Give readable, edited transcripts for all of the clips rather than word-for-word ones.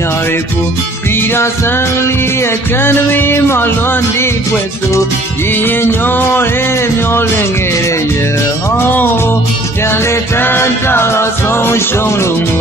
ညာတွေကိုပြည်သာဆန်းလေးရဲ့ကံတမီမှလွမ်းတီးပွဲဆိုရင်ညောရဲမျောလင့်ခဲ့တဲ့ရဟောင်းပြန်လေတန်းတာဆုံးရှုံးလို့မူ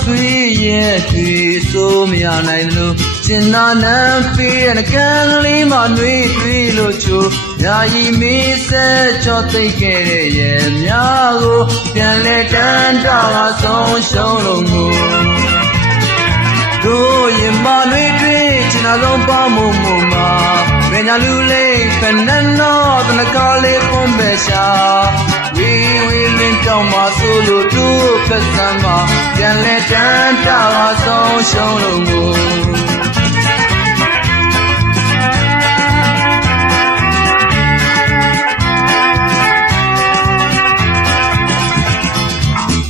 ဆွေရဲ့တွေ့ဆိုမရနိုင်လို့ကျင်နာနံပေးတဲ့ကံလေးမှနှွေးတွေ့လို့ချိုးယာယီမေးဆက်ချောသိခဲ့တဲ့ရဲ့များကိုပြန်လဲတန်းတာဆုံးရှုံးလို့ငိုတို့ရင်မနှွေးတွေ့ကျင်နာဆုံးပါမှုမှုမှာဘယ်ညာလူလေးဖနန်းတော့တနကားလေးပွန်ပဲရှာဝီဝီလင်းတောင်းမဆိုလို့တို့ဖက်စမ်းမှာပြန်လဲတန်းတာဆုံးရှုံးလို့ငို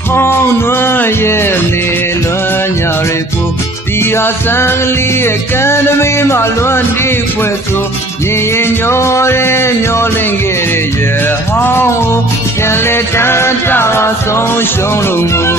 ဟောင်းနွယ်ရဲ့လေလွမ်းညာတွေကိုပြည်သာဆန်းကလေးရဲ့ကံတမီမှလွမ်းတီးပွဲဆိုရင်ညောရဲမျောလင့်ခဲ့တဲ့ရဟောင်းပြန်လဲတန်းတာဆုံးရှုံးလို့ငို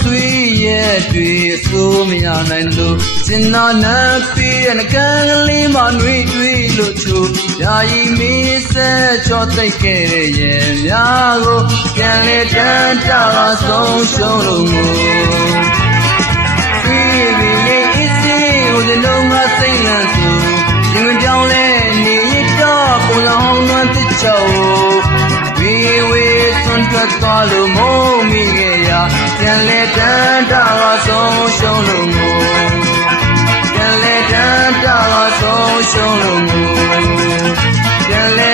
ဆွေရဲ့တွေ့ဆိုမရနိုင်လို့စင်နာနာပေးတဲ့ကံကလေးမှနှွေးတွေ့လို့ချိုးယာယီမေးဆက်ချောသိခဲ့တဲ့ရဲ့များကိုပြန်လေတန်းတာဆုံးရှုံးလို့ငိုဆွေရဲ့အစ်စေဟိုဒီလုံးကစိတ်လန့်ဆိုရင်ကြောင်းလဲနေရတော့ပုံလောင်းနှွမ်းတစ်ချောဝေဝေစွန့်ထွက်သွားလို့မုန်းမိခဲ့ရပြန်လဲတန်းတာဆုံးရှုံးလို့ငိုပြန်လဲတန်းတာဆုံးရှုံးလို့ငိုပြန်လဲ